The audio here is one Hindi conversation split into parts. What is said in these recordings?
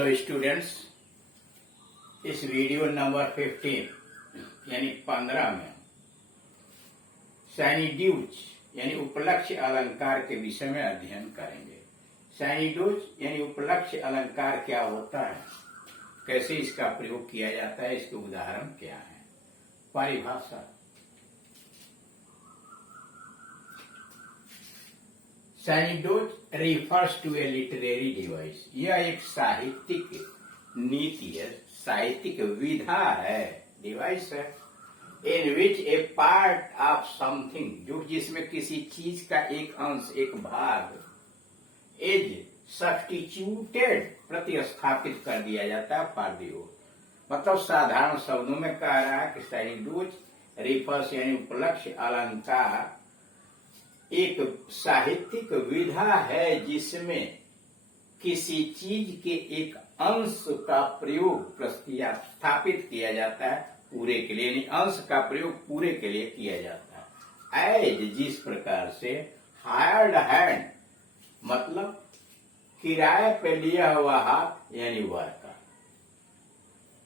हेलो स्टूडेंट्स, इस वीडियो नंबर 15 यानी 15 में सैनिड्यूज यानी उपलक्ष्य अलंकार के विषय में अध्ययन करेंगे। सैनिड्यूज यानी उपलक्ष्य अलंकार क्या होता है, कैसे इसका प्रयोग किया जाता है, इसके उदाहरण क्या है। परिभाषा। सैनिड्यूज refers to a literary device। यह एक साहित्यिक नीति है, साहित्यिक विधा है, डिवाइस है। In which a part of something, जो जिसमें किसी चीज का एक अंश, एक भाग is substituted, प्रतिस्थापित कर दिया जाता है for the whole। मतलब साधारण शब्दों में कह रहा है कि सैनिड्यूज refers यानी उपलक्ष्य अलंकार एक साहित्यिक विधा है जिसमें किसी चीज के एक अंश का प्रयोग प्रतिस्थापित किया जाता है पूरे के लिए, यानी अंश का प्रयोग पूरे के लिए किया जाता है। एज, जिस प्रकार से हायर्ड हैंड मतलब किराए पे लिया हुआ हाथ यानी वर्कर।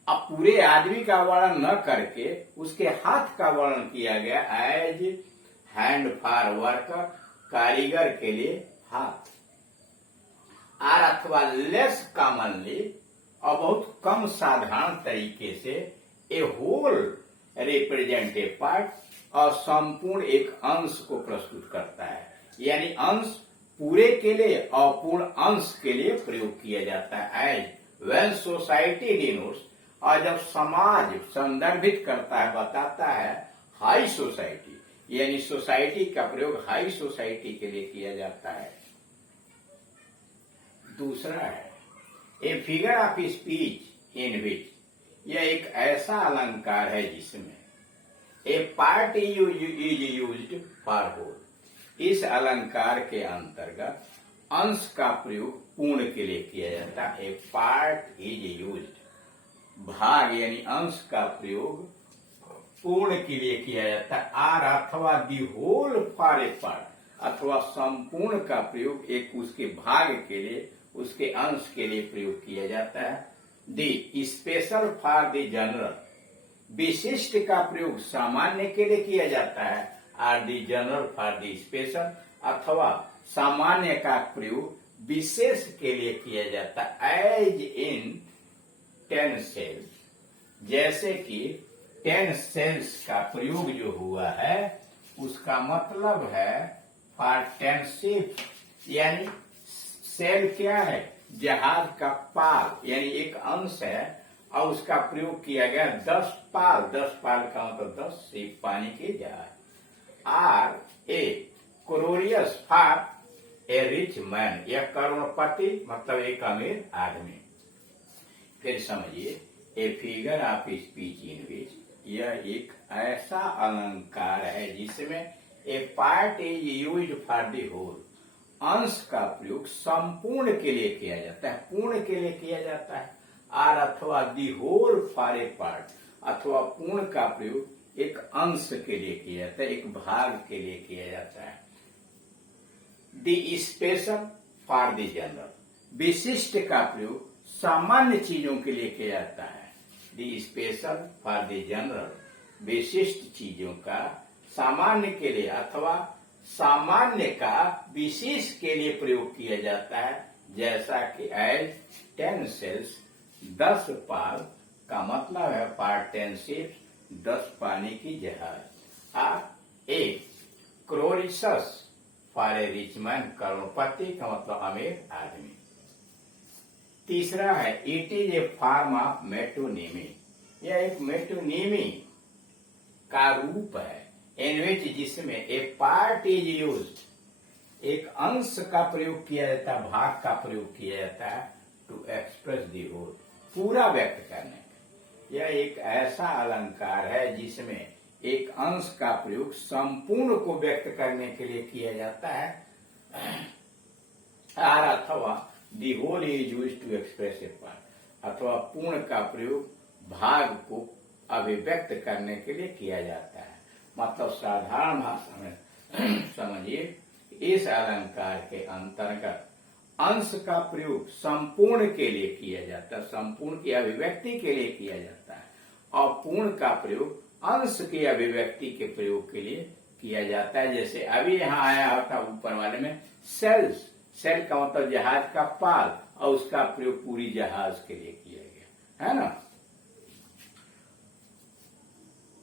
अब पूरे आदमी का वर्णन न करके उसके हाथ का वर्णन किया गया। एज हैंड फॉर वर्कर, कारीगर के लिए हाथ। आर अथवा लेस कॉमनली, और बहुत कम साधारण तरीके से ए होल रिप्रेजेंट ए पार्ट, और संपूर्ण एक अंश को प्रस्तुत करता है। यानी अंश पूरे के लिए और पूर्ण अंश के लिए प्रयोग किया जाता है। एज वेन सोसाइटी डिनोट्स, और जब समाज संदर्भित करता है, बताता है हाई सोसाइटी, यानी सोसाइटी का प्रयोग हाई सोसाइटी के लिए किया जाता है। दूसरा है a figure of speech in which, यह एक ऐसा अलंकार है जिसमें a part is used for whole. इस अलंकार के अंतर्गत अंश का प्रयोग पूर्ण के लिए किया जाता है। ए पार्ट इज यूज्ड, भाग यानी अंश का प्रयोग पूर्ण के लिए किया जाता है। आर अथवा the whole for a part, अथवा संपूर्ण का प्रयोग एक उसके भाग के लिए, उसके अंश के लिए प्रयोग किया जाता है। The special for the general, विशिष्ट का प्रयोग सामान्य के लिए किया जाता है। Or the general for the special, अथवा सामान्य का प्रयोग विशेष के लिए किया जाता है। एज इन 10 सेल्स, जैसे कि 10 सेल्स का प्रयोग जो हुआ है उसका मतलब है फॉर 10 शिप, यानी सेल क्या है, जहाज का पाल, यानी एक अंश है और उसका प्रयोग किया गया 10 पाल। 10 पाल का मतलब 10 शिप, पानी के जहाज। Are a Croesus for a rich man, यह करोड़पति मतलब एक अमीर आदमी। फिर समझिए a figure of speech in which, यह एक ऐसा अलंकार है जिसमें a part is used for the whole, अंश का प्रयोग संपूर्ण के लिए किया जाता है, पूर्ण के लिए किया जाता है। आर अथवा the whole for a part, अथवा पूर्ण का प्रयोग एक अंश के लिए किया जाता है, एक भाग के लिए किया जाता है। The special for the general, विशिष्ट का प्रयोग सामान्य चीजों के लिए किया जाता है। The special for the general, विशिष्ट चीजों का सामान्य के लिए अथवा सामान्य का विशेष के लिए प्रयोग किया जाता है। जैसा कि एज 10 सेल्स, 10 पाल का मतलब है फॉर 10 शिप्स, 10 पानी की जहाज। Are a Croesus for a rich man, करोड़पति का मतलब अमीर आदमी। तीसरा है it is a form of metonymy, यह एक मेटोनिमी का रूप है। इन विच, जिसमें ए पार्ट इज यूज्ड, एक अंश का प्रयोग किया जाता है, भाग का प्रयोग किया जाता है। टू एक्सप्रेस द होल, पूरा व्यक्त करने। यह एक ऐसा अलंकार है जिसमें एक अंश का प्रयोग संपूर्ण को व्यक्त करने के लिए किया जाता है। आर अथवा the whole is used to express a part, अथवा पूर्ण का प्रयोग भाग को अभिव्यक्त करने के लिए किया जाता है। मतलब साधारण भाषा में समझिए, इस अलंकार के अंतर्गत अंश का प्रयोग संपूर्ण के लिए किया जाता है, संपूर्ण की अभिव्यक्ति के लिए किया जाता है, और पूर्ण का प्रयोग अंश की अभिव्यक्ति के प्रयोग के लिए किया जाता है। जैसे अभी यहाँ आया था ऊपर वाले में सेल्स, सेल का मतलब जहाज का पाल, और उसका प्रयोग पूरी जहाज के लिए किया गया है ना।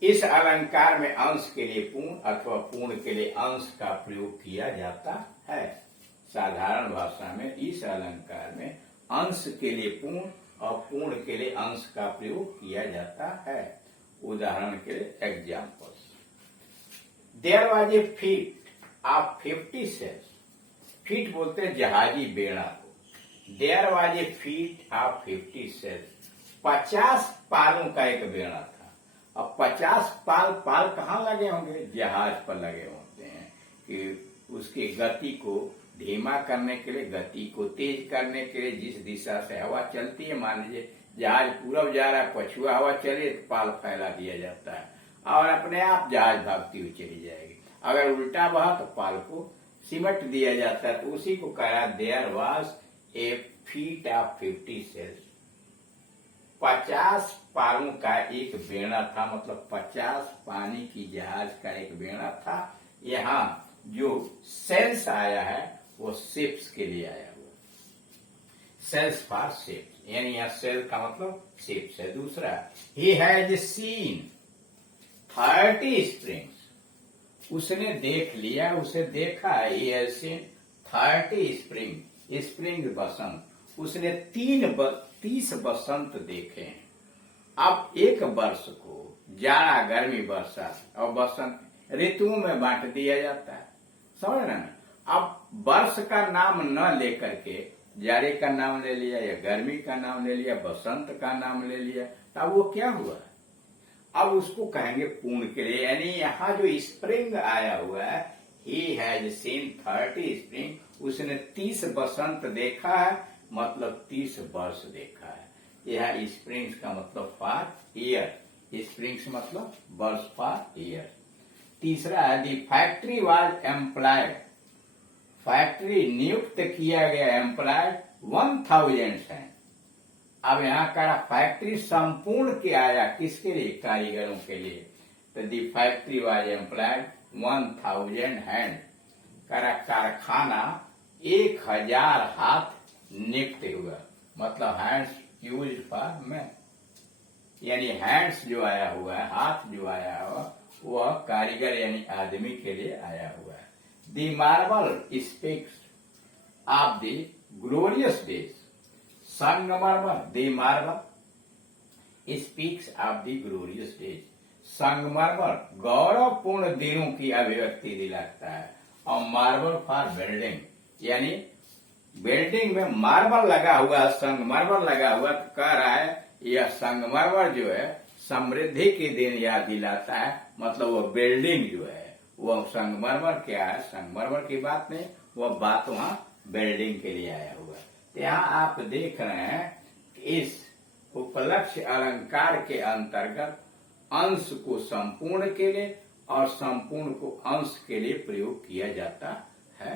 इस अलंकार में अंश के लिए पूर्ण अथवा पूर्ण के लिए अंश का प्रयोग किया जाता है। साधारण भाषा में इस अलंकार में अंश के लिए पूर्ण और पूर्ण के लिए अंश का प्रयोग किया जाता है। उदाहरण के लिए examples, there was a fleet of 50 sails, fleet बोलते हैं जहाजी बेड़ा को। There was a fleet of 50 sails, 50 पालों का एक बेड़ा था। अब 50 पाल कहाँ लगे होंगे? जहाज पर लगे होते हैं कि उसकी गति को धीमा करने के लिए, गति को तेज करने के लिए जिस दिशा से हवा चलती है, मान लीजिए जहाज पूरब जा रहा है, पछुआ हवा चले तो पाल फैला दिया जाता है और अपने आप जहाज भागती हुई चली जाएगी। अगर उल्टा बहा तो पाल को सिमट दिया जाता है। तो उसी को कहा there was a fleet of 50 sails, 50 पालों का एक बेड़ा था, मतलब 50 पानी की जहाज का एक बेड़ा था। यहाँ जो सेल्स आया है वो शिप्स के लिए आया हुआ, सेल्स फॉर शिप्स, यानी यहाँ सेल का मतलब शिप्स है। दूसरा, ही हैज सीन 30 स्प्रिंग्स, उसने देख लिया, उसे देखा, he has seen 30 spring, spring बसंत, उसने 30 बसंत देखे हैं। अब एक वर्ष को जाड़ा, गर्मी, बरसात और बसंत ऋतुओं में बांट दिया जाता है, समझ रहे ना। अब वर्ष का नाम न लेकर के जाड़े का नाम ले लिया या गर्मी का नाम ले लिया, बसंत का नाम ले लिया, तब वो क्या हुआ? अब उसको कहेंगे पूर्ण के लिए। यानी यहाँ जो स्प्रिंग आया हुआ है, ही हैज सीन 30 स्प्रिंग, उसने 30 बसंत देखा है, मतलब 30 वर्ष देखा है। यह स्प्रिंग्स का मतलब फॉर ईयर, स्प्रिंग्स मतलब वर्ष फॉर ईयर। तीसरा है दी फैक्ट्री वाज एम्प्लॉयड, फैक्ट्री नियुक्त किया गया, एम्प्लॉयड 1000 है। अब यहाँ का फैक्ट्री संपूर्ण के आया, किसके लिए? कारीगरों के लिए। तो दी फैक्ट्री वाज एम्प्लॉयड 1000 हैंड, कारखाना 1000 हाथ नियुक्त हुआ, मतलब हैंड्स यूज्ड फॉर मैन, यानी हैंड्स जो आया हुआ है, हाथ जो आया हुआ, वह कारीगर यानी आदमी के लिए आया हुआ है। The marble speaks of the glorious days, संगमरमर, the marble speaks of the glorious days, संगमरमर गौरवपूर्ण दिनों की अभिव्यक्ति दिलाता है। और मार्बल फॉर बिल्डिंग, यानी बिल्डिंग में मार्बल लगा हुआ, संगमरमर लगा हुआ, तो कह रहा है यह संगमरमर जो है समृद्धि के दिन याद दिलाता है, मतलब वो बिल्डिंग जो है वो संगमरमर क्या है, संगमरमर की बात नहीं, वो बात वहाँ बिल्डिंग के लिए आया हुआ है। तो यहाँ आप देख रहे हैं कि इस उपलक्ष्य अलंकार के अंतर्गत अंश को संपूर्ण के लिए और संपूर्ण को अंश के लिए प्रयोग किया जाता है।